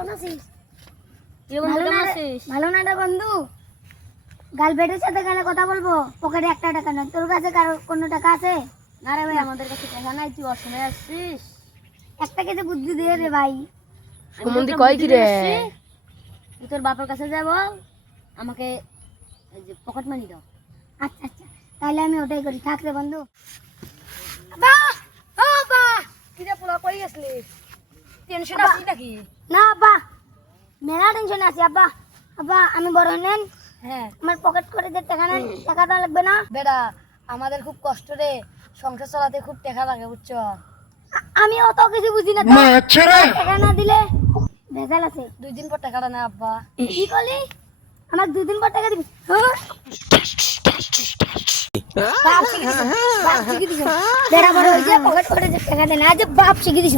কেমন আছিস? ভালো না রে বন্ধু। গার্লফ্রেন্ডের সাথে গেলে কথা বলবো, পকেটে একটা টাকা নেই। তোর কাছে কারো কোনো টাকা আছে? না রে ভাই, আমাদের কাছে টাকা নাই, তুই অসময়ে আসছিস। একটা কিছু বুদ্ধি দিয়ে রে ভাই। সম্বন্ধে কয় কি রে? তুই তোর বাপের কাছে যাব, আমাকে পকেট মানি দাও। আচ্ছা আচ্ছা, তাহলে আমি ওটাই করি। থাক রে বন্ধু। আব্বা, ও আব্বা, কি রে পোলা, কই গেছলি? টেনশন আব্বা। আছিস নাকি? না আব্বা, মেলা টেনশন আছে আব্বা। আব্বা আমি বড় হলেন, হ্যাঁ আমার পকেট করে যে টাকা নেন, টাকাটা লাগবে না? বেটা, আমাদের খুব কষ্ট রে, সংসার চালাতে খুব টাকা লাগে, বুঝছো? আমি অত কিছু বুঝি না তো। টাকা না দিলে ভেজাল আছে। 2 দিন পর টাকাটা নে আব্বা। কি করলি? আমার 2 দিন পর টাকা দিবি? হ্যাঁ? বাপ শিখে দিছ, বাপ শিখে দিছ। বেড়া বড় হয়েছে, পকেট করে যে টাকা দেয় না, আজ বাপ শিখে দিছ।